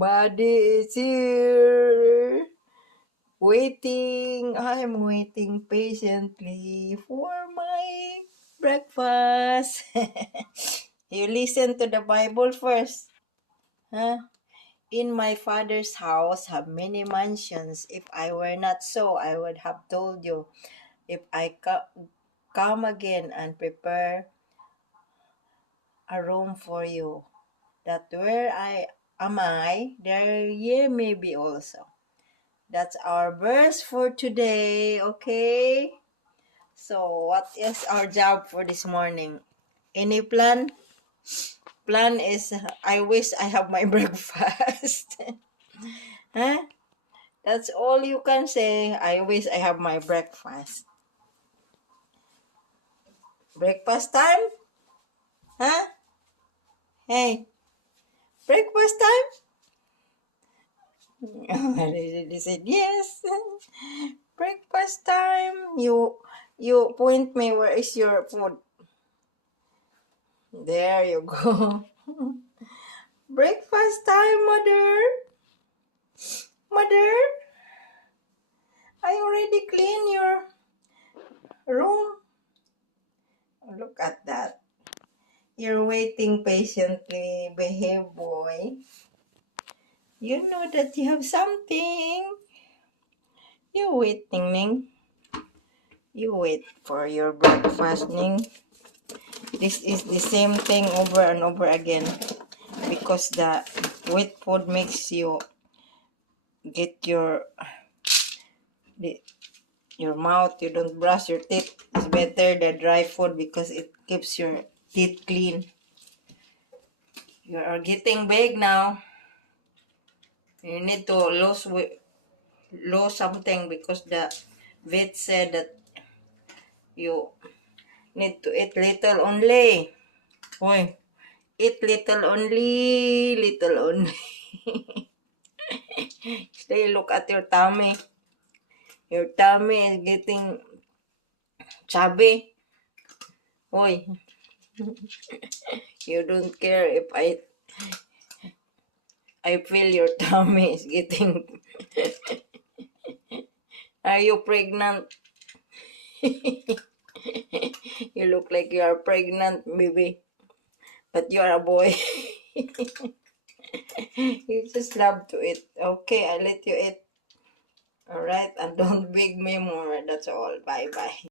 Somebody is here. I'm waiting patiently for my breakfast. You listen to the Bible first. Huh? In my father's house have many mansions. If I were not so, I would have told you. If I come again and prepare a room for you, that where I, there ye may be also. That's our verse for today, okay? So, what is our job for this morning? Any plan? Plan is, I wish I have my breakfast. Huh? That's all you can say. I wish I have my breakfast. Breakfast time? Huh? Hey, breakfast time? They said yes. Breakfast time. You point me, where is your food? There you go. Breakfast time, mother. Mother, I already clean your room. Look at that. You're waiting patiently. Behave, boy. You know that you have something. You waiting, Ning. You wait for your breakfast, Ning. This is the same thing over and over again because the wet food makes you get your mouth. You don't brush your teeth. It's better the dry food because it keeps your teeth clean. You are getting big now. You need to lose something because the vet said that you need to eat little only. Boy, eat little only, little only. Stay, look at your tummy. Your tummy is getting chubby. Boy, you don't care if I feel your tummy is getting. Are you pregnant? You look like you are pregnant, baby. But you are a boy. You just love to eat. Okay, I let you eat. Alright, and don't beg me more. That's all. Bye-bye.